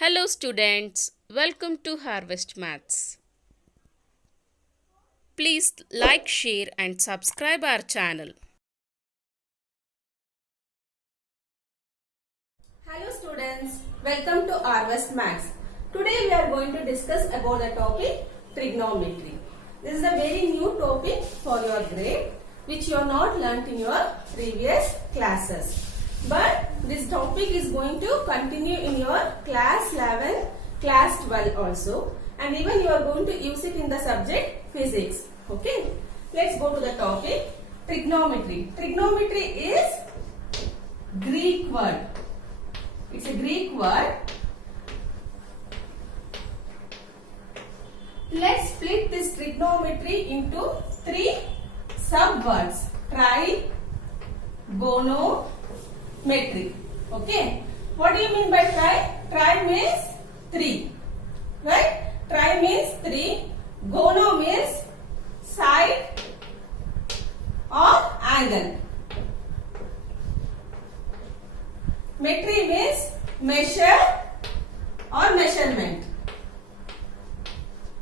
Hello students, welcome to Harvest Maths. Please like, share and subscribe our channel. Hello students, welcome to Harvest Maths. Today we are going to discuss about the topic trigonometry. This is a very new topic for your grade which you have not learnt in your previous classes. But this topic is going to continue in your class 11, class 12 also, and even you are going to use it in the subject physics. Okay, let's go to the topic trigonometry. Trigonometry is Greek word. It's a Greek word. Let's split this trigonometry into three sub-words. Trigonometry. Okay. What do you mean by tri? Tri means three. Right? Tri means three. Gono means side or angle. Metry means measure or measurement.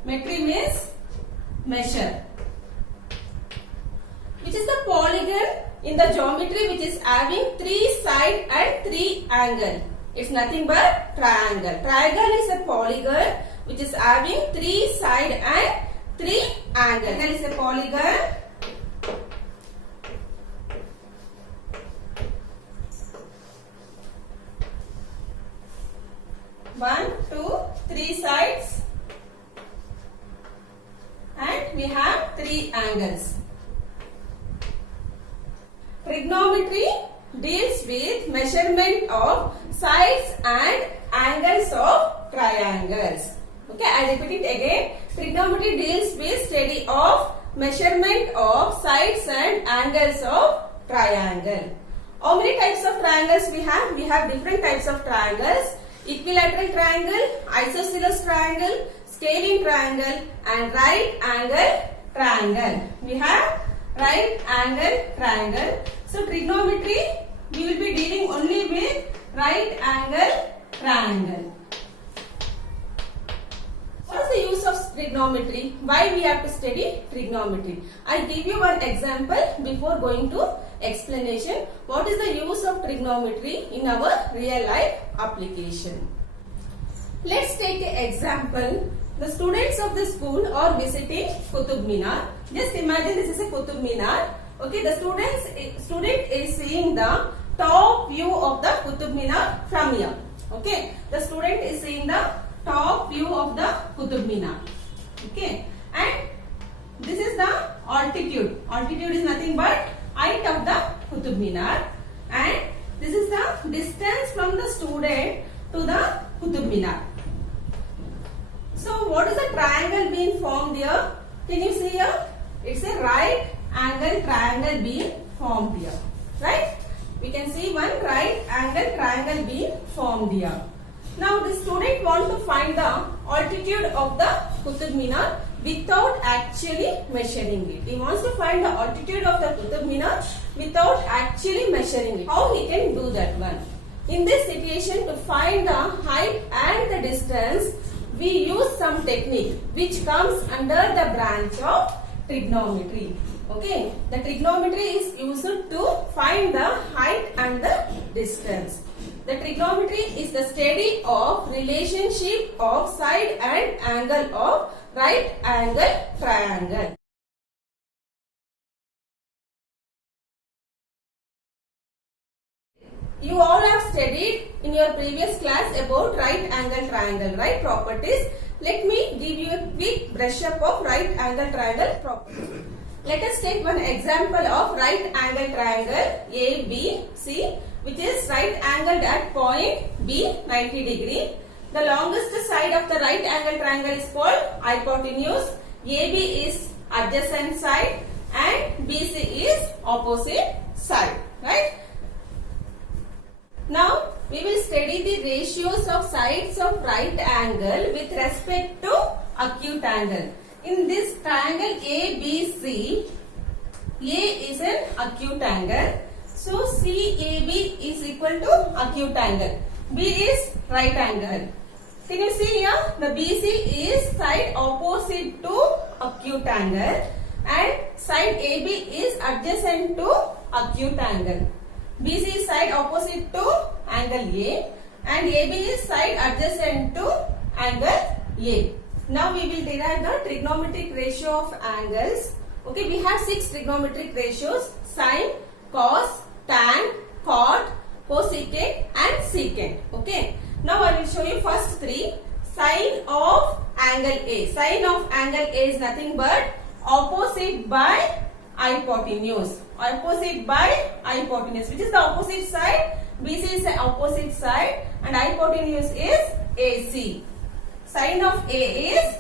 Metry means measure. Which is the polygon in the geometry which is having three side and three angle. It's nothing but triangle. Triangle is a polygon which is having three side and three angle. Triangle is a polygon. One, two, three sides, and we have three angles. Trigonometry deals with measurement of sides and angles of triangles. Okay, I repeat it again. Trigonometry deals with study of measurement of sides and angles of triangle. How many types of triangles we have? We have different types of triangles. Equilateral triangle, isosceles triangle, scaling triangle and right angle triangle. We have right angle triangle. So trigonometry, we will be dealing only with right angle triangle. What is the use of trigonometry? Why we have to study trigonometry? I give you one example before going to explanation. What is the use of trigonometry in our real life application? Let's take an example. The students of the school are visiting Qutub Minar. Just imagine this is a Qutub Minar. Okay, the student is seeing the top view of the Qutub Minar from here. Okay, the student is seeing the top view of the Qutub Minar. Okay, and this is the altitude. Altitude is nothing but height of the Qutub Minar, and this is the distance from the student to the Qutub Minar. So what is the triangle being formed here? Can you see here? It's a right angle triangle being formed here. Right? We can see one right angle triangle being formed here. Now the student wants to find the altitude of the Qutub Minar without actually measuring it. He wants to find the altitude of the Qutub Minar without actually measuring it. How he can do that one? In this situation, to find the height and the distance, we use some technique which comes under the branch of trigonometry. Okay, the trigonometry is used to find the height and the distance. The trigonometry is the study of relationship of side and angle of right angle triangle. You all have studied in your previous class about right angle triangle, right, properties. Let me give you a quick brush up of right angle triangle properties. Let us take one example of right angle triangle ABC, which is right angled at point B 90 degree. The longest side of the right angle triangle is called hypotenuse. AB is adjacent side and BC is opposite side, right? Now we will study the ratios of sides of right angle with respect to acute angle. In this triangle ABC, A is an acute angle. So CAB is equal to acute angle. B is right angle. Can you see here? The BC is side opposite to acute angle and side AB is adjacent to acute angle. BC is side opposite to angle A and AB is side adjacent to angle A. Now we will derive the trigonometric ratio of angles. Okay, we have 6 trigonometric ratios: sine, cos, tan, cot, cosecant and secant. Okay. Now I will show you first 3. Sine of angle A. Sine of angle A is nothing but opposite by hypotenuse. Opposite by hypotenuse. Which is the opposite side? BC is the opposite side and hypotenuse is AC. Sine of A is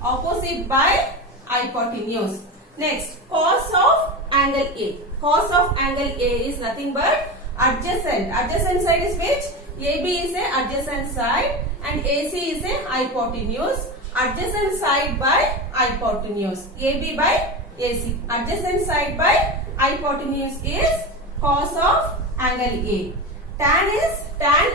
opposite by hypotenuse. Next, cos of angle A. Cos of angle A is nothing but adjacent. Adjacent side is which? AB is a adjacent side and AC is a hypotenuse. Adjacent side by hypotenuse. AB by AC. Adjacent side by hypotenuse is cos of angle A. Tan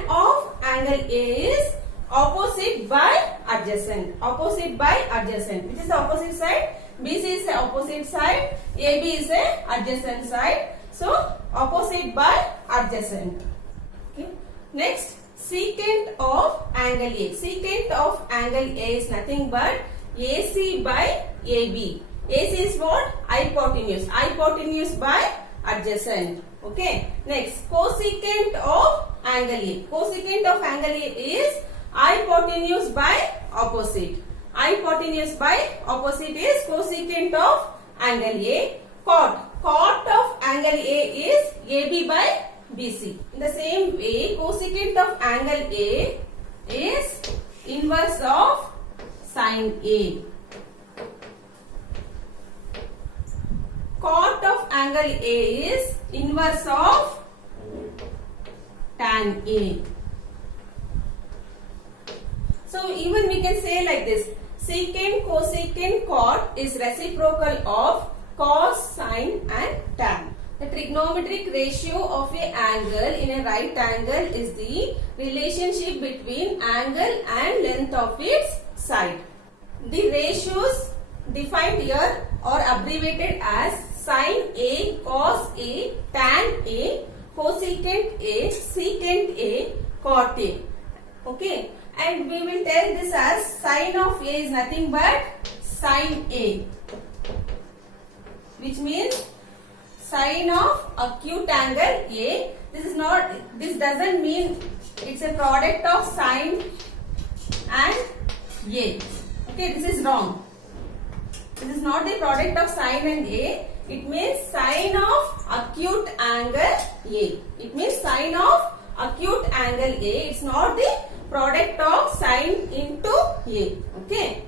of angle A is opposite by adjacent. Opposite by adjacent. Which is the opposite side? BC is the opposite side. AB is the adjacent side. So opposite by adjacent. Okay. Next, secant of angle A. Secant of angle A is nothing but AC by AB. AC is what? Hypotenuse. Hypotenuse by adjacent. Okay. Next, cosecant of angle A. Cosecant of angle A is hypotenuse by opposite. Hypotenuse by opposite is cosecant of angle A. Cot of angle A is AB by BC. In the same way, cosecant of angle A is inverse of sine A. Cot of angle A is inverse of tan A. So even we can say like this: secant, cosecant, cot is reciprocal of cos, sine and tan. The trigonometric ratio of a angle in a right angle is the relationship between angle and length of its side. The ratios defined here are abbreviated as sine A, cos A, tan A, cosecant A, secant A, cot A. Okay, and we will tell this as sine of A is nothing but sine A, which means sine of acute angle A. This doesn't mean it's a product of sine and A. Okay, this is wrong. This is not the product of sine and A. It means sine of acute angle A. It means sine of acute angle A. It's not the product of sine into A. Okay.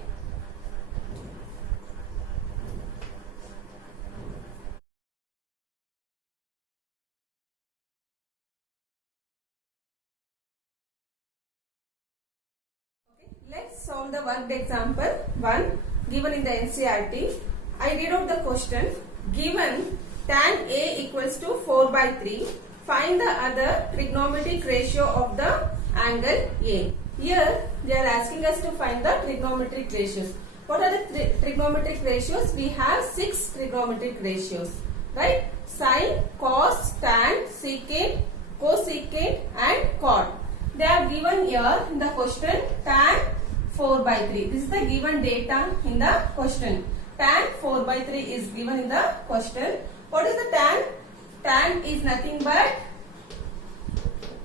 Let's solve the worked example 1 given in the NCERT. I read out the question. Given tan A equals to 4 by 3, find the other trigonometric ratio of the angle A. Here they are asking us to find the trigonometric ratios. What are the trigonometric ratios? We have 6 trigonometric ratios, right? Sine, cos, tan, secant, cosecant and cot. They are given here in the question tan 4 by 3. This is the given data in the question. Tan 4 by 3 is given in the question. What is the tan? Tan is nothing but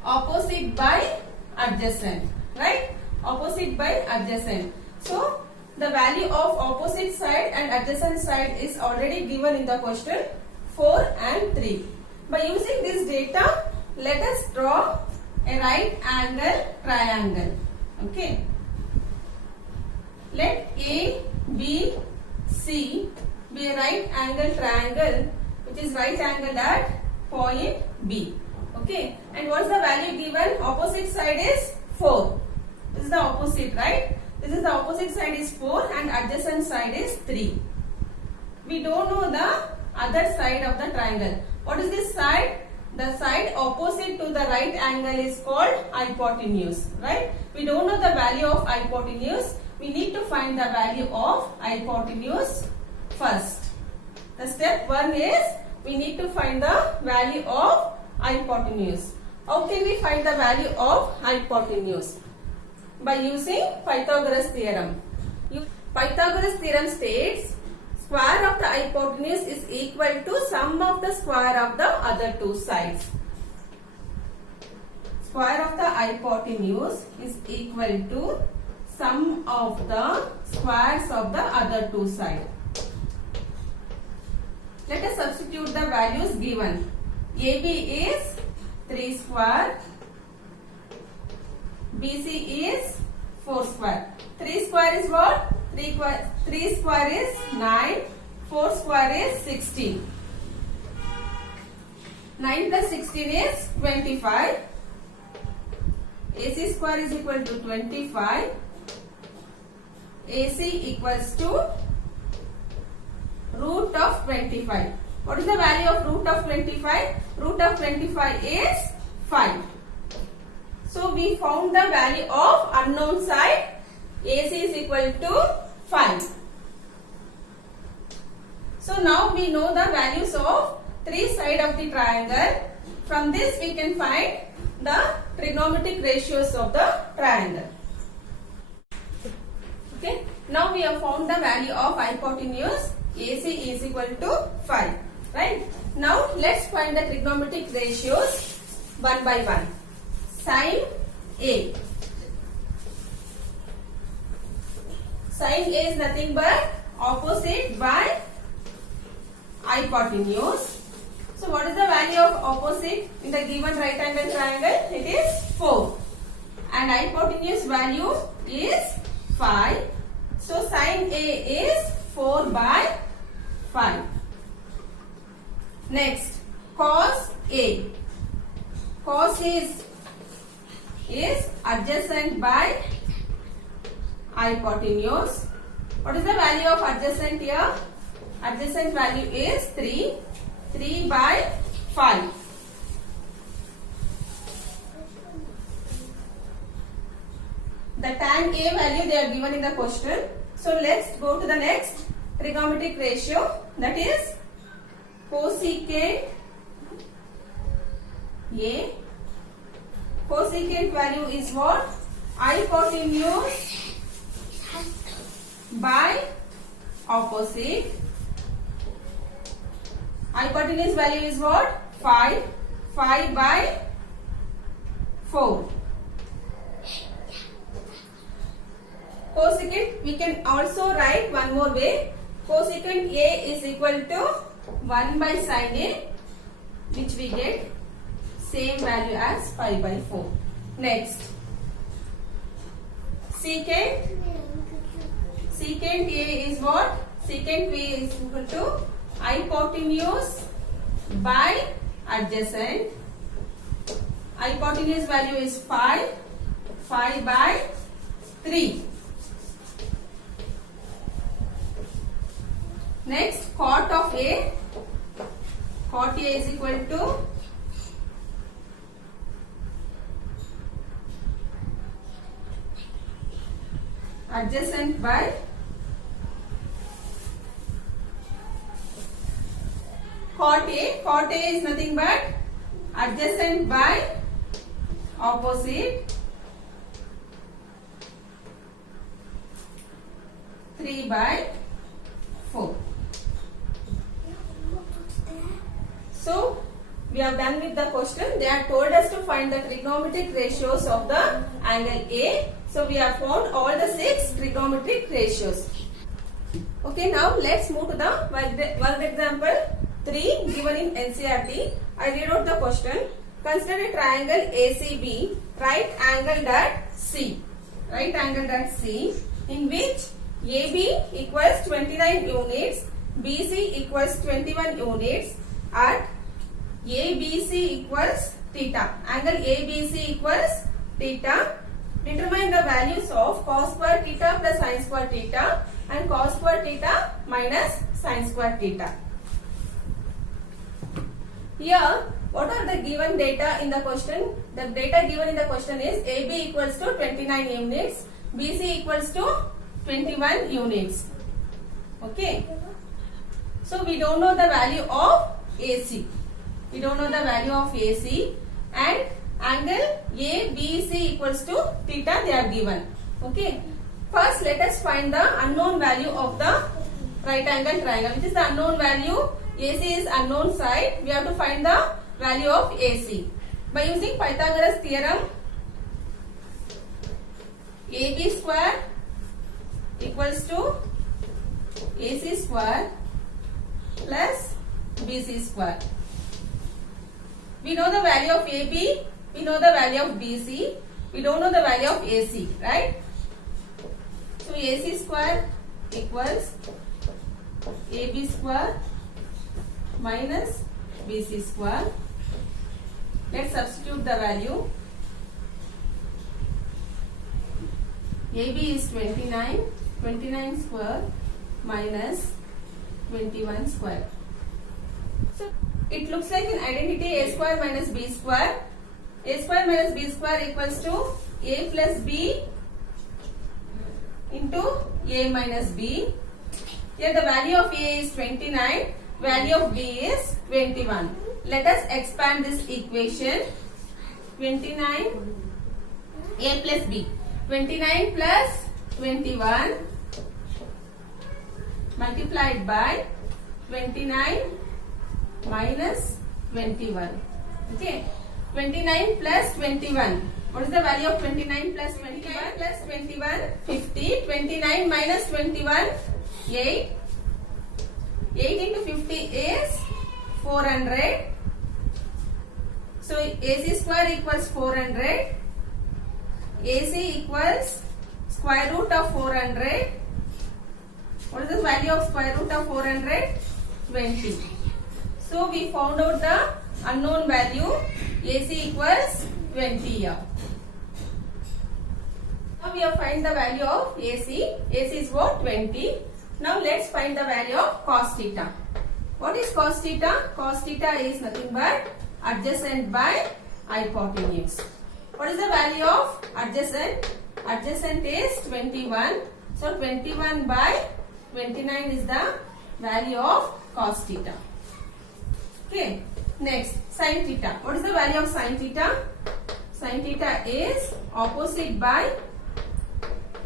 opposite by adjacent, right? Opposite by adjacent. So the value of opposite side and adjacent side is already given in the question 4 and 3. By using this data, let us draw a right angle triangle. Okay. Let A, B, C be a right angle triangle which is right angled at point B. Okay. And what's the value given? Opposite side is 4. This is the opposite, right? This is the opposite side is 4 and adjacent side is 3. We don't know the other side of the triangle. What is this side? The side opposite to the right angle is called hypotenuse, right? We don't know the value of hypotenuse. We need to find the value of hypotenuse first. The step 1 is we need to find the value of hypotenuse. How can we find the value of hypotenuse? By using Pythagoras theorem. Pythagoras theorem states square of the hypotenuse is equal to sum of the square of the other two sides. Square of the hypotenuse is equal to sum of the squares of the other two sides. Let us substitute the values given. AB is 3 square, BC is 4 square. 3 square is what? 3 square is 9, 4 square is 16. 9 plus 16 is 25. AC square is equal to 25. AC equals to root of 25. What is the value of root of 25? Root of 25 is 5. So we found the value of unknown side. AC is equal to 5. So now we know the values of 3 sides of the triangle. From this we can find the trigonometric ratios of the triangle. Okay. Now we have found the value of hypotenuse. AC is equal to 5. Right. Now let's find the trigonometric ratios one by one. Sin A. Sin A is nothing but opposite by hypotenuse. So what is the value of opposite in the given right angle triangle? It is 4. And hypotenuse value is 5. So sin A is 4 by 5. Next, cos A. Cos is adjacent by hypotenuse. What is the value of adjacent here? Adjacent value is 3. 3 by 5. The tan A value they are given in the question. So let's go to the next trigonometric ratio, that is cosecant A. Cosecant value is what? Hypotenuse by opposite. Hypotenuse value is what? 5. 5 by 4. Cosecant we can also write one more way. Cosecant A is equal to 1 by sin A, which we get same value as 5 by 4. Next, secant A is what? Secant A is equal to hypotenuse by adjacent. Hypotenuse value is 5. 5 by 3. Next, cot of A. Cot A is equal to adjacent by cot A. Cot A is nothing but adjacent by opposite. 3 by 4. So we have done with the question. They have told us to find the trigonometric ratios of the angle A. So we have found all the 6 trigonometric ratios. Okay, now let's move to the worked example 3 given in NCERT. I read out the question. Consider a triangle ACB, right angled at C. Right angled at C, in which AB equals 29 units, BC equals 21 units at ABC equals theta. Angle ABC equals theta. Determine the values of cos square theta plus sin square theta and cos square theta minus sin square theta. Here, What are the given data in the question? The data given in the question is AB equals to 29 units, BC equals to 21 units. Okay. So we don't know the value of AC. We don't know the value of AC, and angle ABC equals to theta they are given. Okay. First let us find the unknown value of the right angle triangle, which is the unknown value. AC is unknown side. We have to find the value of AC. By using Pythagoras theorem, AB square equals to AC square plus BC square. We know the value of AB, we know the value of BC, we don't know the value of AC, right? So AC square equals AB square minus BC square. Let's substitute the value. AB is 29, 29 square minus 21 square. So it looks like an identity A square minus B square. A square minus B square equals to A plus B into A minus B. Here the value of A is 29, value of B is 21. Let us expand this equation. 29 A plus B. 29 plus 21 multiplied by 29 minus 21. Okay. 29 plus 21. What is the value of 29 plus 21? Plus 21, 50. 29 minus 21, 8. 8 into 50 is 400. So AC square equals 400. AC equals square root of 400. What is the value of square root of 400? 20. So we found out the unknown value. AC equals 20 here. Now we have find the value of AC. AC is what? 20. Now let's find the value of cos theta. What is cos theta? Cos theta is nothing but adjacent by hypotenuse. What is the value of adjacent? Adjacent is 21. So 21 by 29 is the value of cos theta. Okay. Next, sin theta. What is the value of sin theta? Sin theta is opposite by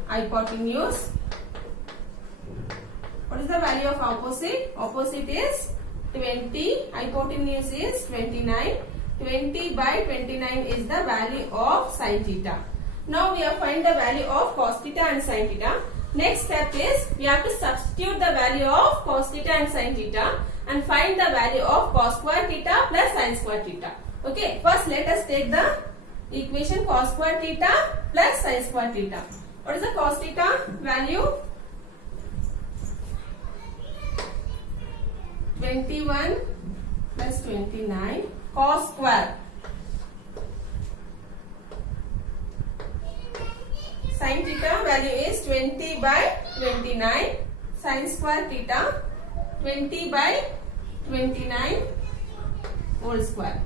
hypotenuse. What is the value of opposite? Opposite is 20. Hypotenuse is 29. 20 by 29 is the value of sin theta. Now we have find the value of cos theta and sin theta. Next step is we have to substitute the value of cos theta and sin theta and find the value of cos square theta plus sin square theta. Okay, first let us take the equation cos square theta plus sin square theta. What is the cos theta value? 21 plus 29 cos square. Sin theta value is 20 by 29. Sin square theta 20 by 29 whole square.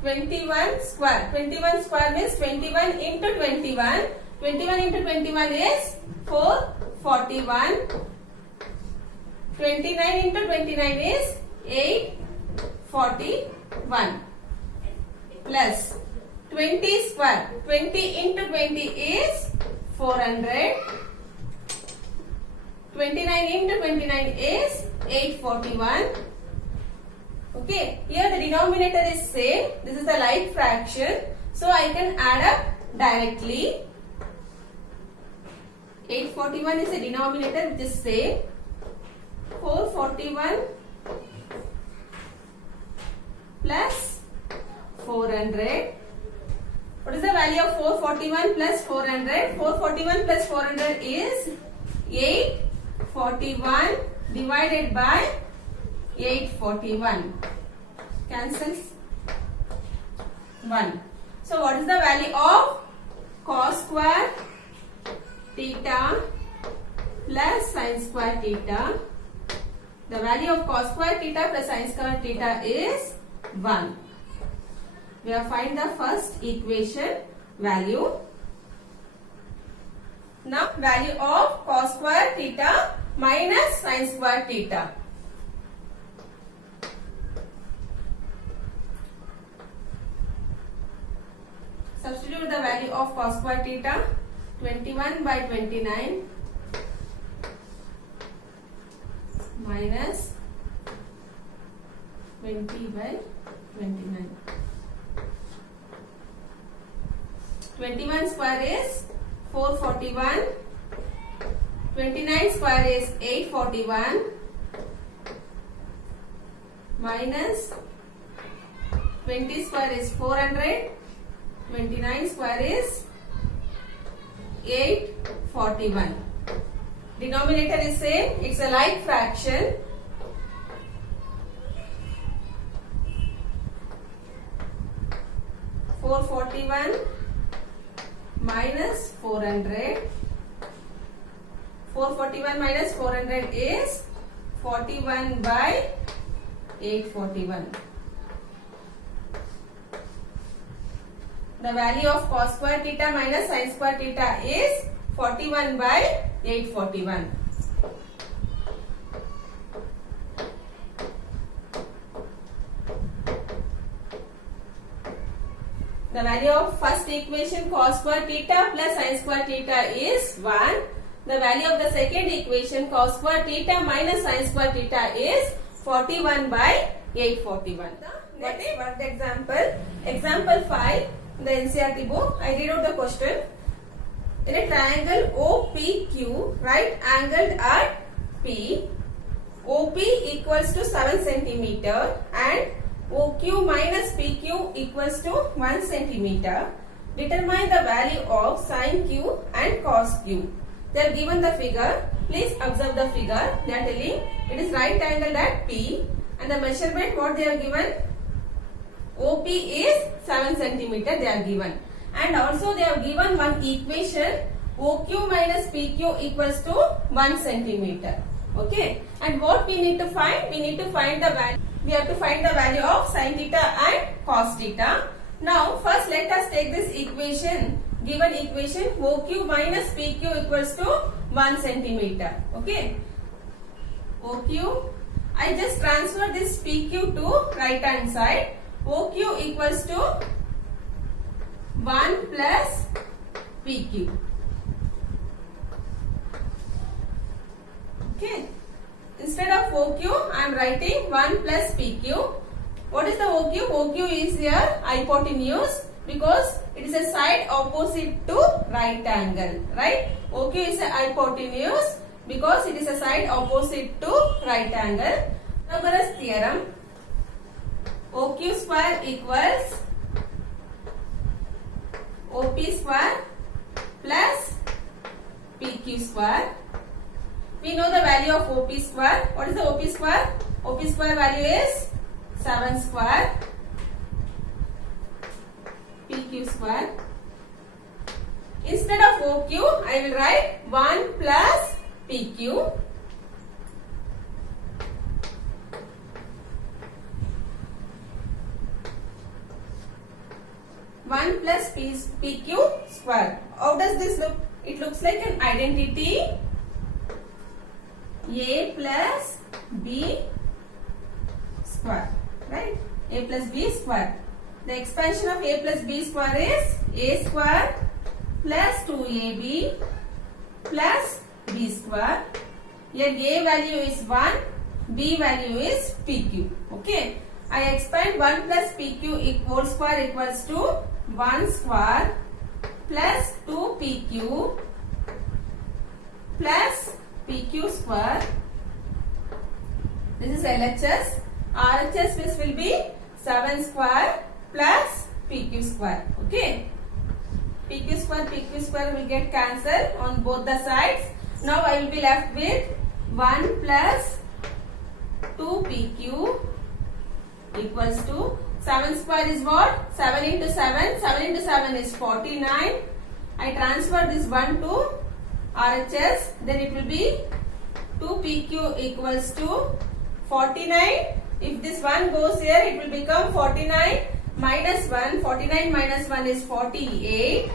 21 square. 21 square means 21 into 21. 21 into 21 is 441. 29 into 29 is 841 plus 20 square. 20 into 20 is 400. 29 into 29 is 841. Okay, here the denominator is same. This is the like fraction. So I can add up directly. 841 is a denominator which is same. 441 plus 400. What is the value of 441 plus 400? 441 plus 400 is 841 divided by 841. Cancels 1. So what is the value of cos square theta plus sin square theta? The value of cos square theta plus sin square theta is 1. We have find the first equation value. Now value of cos square theta minus sin square theta. Substitute the value of cos square theta. 21 by 29 minus 20 by 29. 21 square is 441. 29 square is 841 minus 20 square is 400. 29 square is 841. Denominator is same. It's a like fraction. (441) minus 400. 441 minus 400 is 41 by 841. The value of cos square theta minus sin square theta is 41 by 841. The value of first equation cos square theta plus sin square theta is 1. The value of the second equation cos square theta minus sin square theta is 41 by 841. The next worked example, example 5. In the NCERT book, I read out the question. In a triangle OPQ, right angled at P, OP equals to 7 centimeter and OQ minus PQ equals to 1 centimeter. Determine the value of sin Q and cos Q. They have given the figure. Please observe the figure. They are telling it is right angled at P and the measurement what they have given. OP is 7 centimeter they are given, and also they have given one equation OQ minus PQ equals to 1 centimeter. Okay, and what we need to find? We need to find the value. We have to find the value of sin theta and cos theta. Now first let us take this equation, given equation OQ minus PQ equals to 1 centimeter. Okay, OQ, I just transfer this PQ to right hand side. OQ equals to 1 plus PQ. Okay. Instead of OQ, I am writing 1 plus PQ. What is the OQ? OQ is here hypotenuse because it is a side opposite to right angle. Right? OQ is a hypotenuse because it is a side opposite to right angle. Pythagoras theorem. OQ square equals OP square plus PQ square. We know the value of OP square. What is the OP square? OP square value is 7 square. PQ square. Instead of OQ, I will write 1 plus PQ. 1 plus PQ square. How does this look? It looks like an identity. A plus B square. Right? A plus B square. The expansion of A plus B square is A square plus 2AB plus B square. Here A value is 1, B value is PQ. Okay. I expand 1 plus PQ whole square equals to 1 square plus 2PQ plus PQ square. This is LHS. RHS will be 7 square plus PQ square. Okay. PQ square will get cancelled on both the sides. Now I will be left with 1 plus 2PQ equals to 7 square is what? 7 into 7. 7 into 7 is 49. I transfer this 1 to RHS. Then it will be 2PQ equals to 49. If this 1 goes here, it will become 49 minus 1. 49 minus 1 is 48.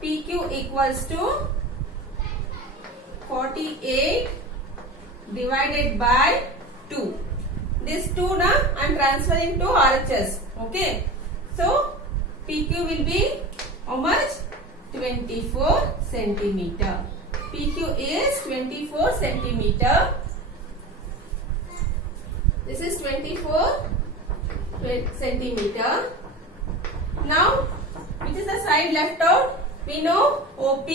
PQ equals to 48 divided by 2. This 2 na I am transferring to RHS. Okay. So PQ will be how much? 24 centimeter. PQ is 24 centimeter. This is 24 centimeter. Now, which is the side left out? We know OP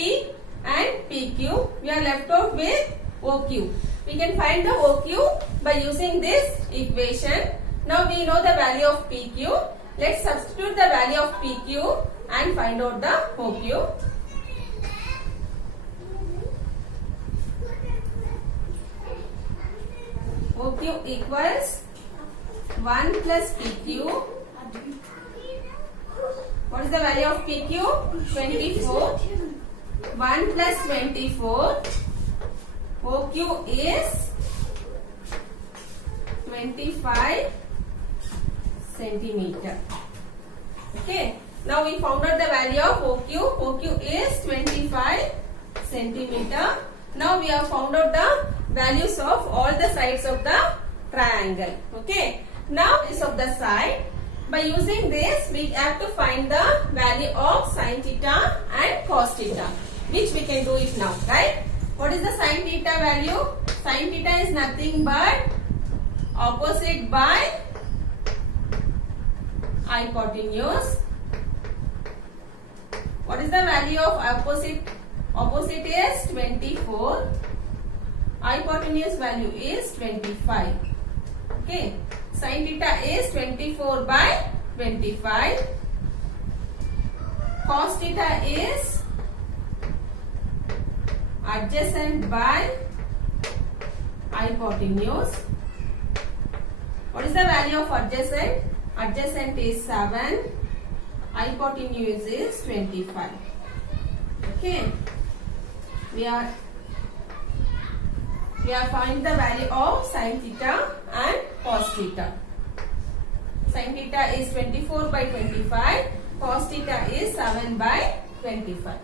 and PQ. We are left out with OQ. We can find the OQ by using this equation. Now we know the value of PQ. Let's substitute the value of PQ and find out the OQ. OQ equals 1 plus PQ. What is the value of PQ? 24. 1 plus 24. OQ is 25 centimeter. Okay. Now we found out the value of OQ. OQ is 25 centimeter. Now we have found out the values of all the sides of the triangle. Okay. Now this of the side. By using this, we have to find the value of sin theta and cos theta, which we can do it now, right? What is the sin theta value? Sin theta is nothing but opposite by hypotenuse. What is the value of opposite? Opposite is 24. Hypotenuse value is 25. Okay. Sin theta is 24 by 25. Cos theta is adjacent by hypotenuse. What is the value of adjacent? Adjacent is 7. Hypotenuse is 25. Okay. We are finding the value of sin theta and cos theta. Sin theta is 24 by 25. Cos theta is 7 by 25.